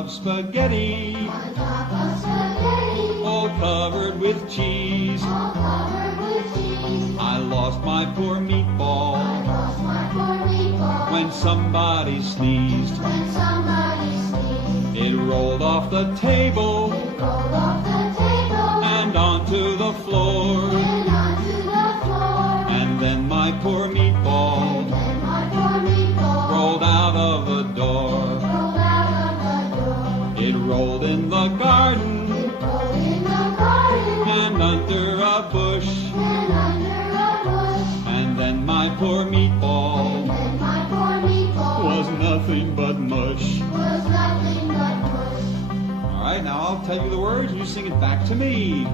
of spaghetti, on top of spaghetti, all covered with cheese. all covered with cheese. I lost my poor meatball I lost my poor meatball when somebody sneezed. when somebody sneezed. It rolled off the table It rolled off the table and onto the floor. and onto the floor. And then my poor meatball Then my poor meatball rolled out of the door. rolled out of the door. It rolled in the garden It rolled in the garden and under a bush. and under a bush. And then my poor meatball Then my poor meatball was nothing but mush. was nothing but mush. All right, now I'll tell you the words and you sing it back to me.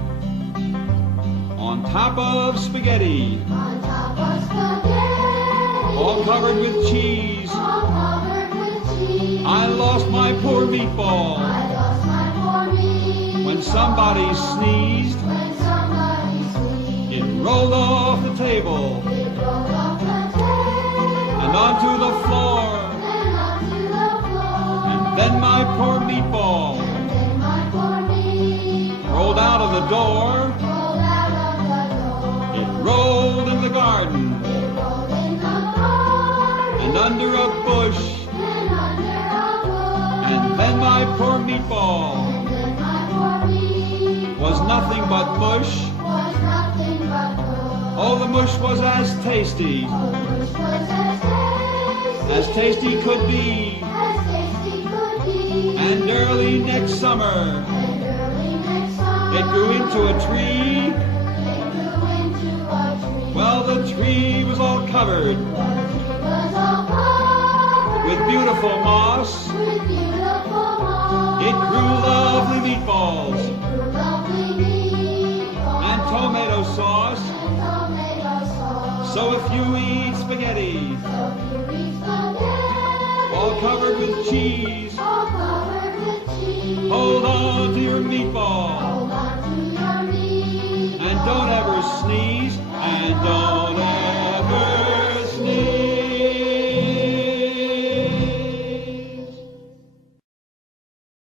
On top of spaghetti, On top of spaghetti, all covered with cheese. all covered with cheese. I lost my poor meatball I lost my poor meatball when somebody sneezed. when somebody sneezed. It rolled off the table It rolled off the table and onto the floor. and onto the floor. And then my poor meatball And then my poor meatball rolled out of the door. rolled out of the door. It rolled in the garden It rolled in the garden and under a bush. and under a bush. And then my poor meatball And then my poor meatball was nothing but mush. was nothing but mush. Oh, the mush was as tasty Oh, the mush was as tasty could be. as tasty could be. And early next summer, And early next summer, it grew into a tree. it grew into a tree. Well, the tree was all covered The tree was all covered with beautiful moss. with beautiful moss. It grew lovely meatballs It grew lovely meatballs and tomato sauce. and tomato sauce. So if you eat spaghetti, So if you eat spaghetti, all covered with cheese, all covered with cheese, hold on to your meatball hold on to your meatball and don't ever sneeze and don't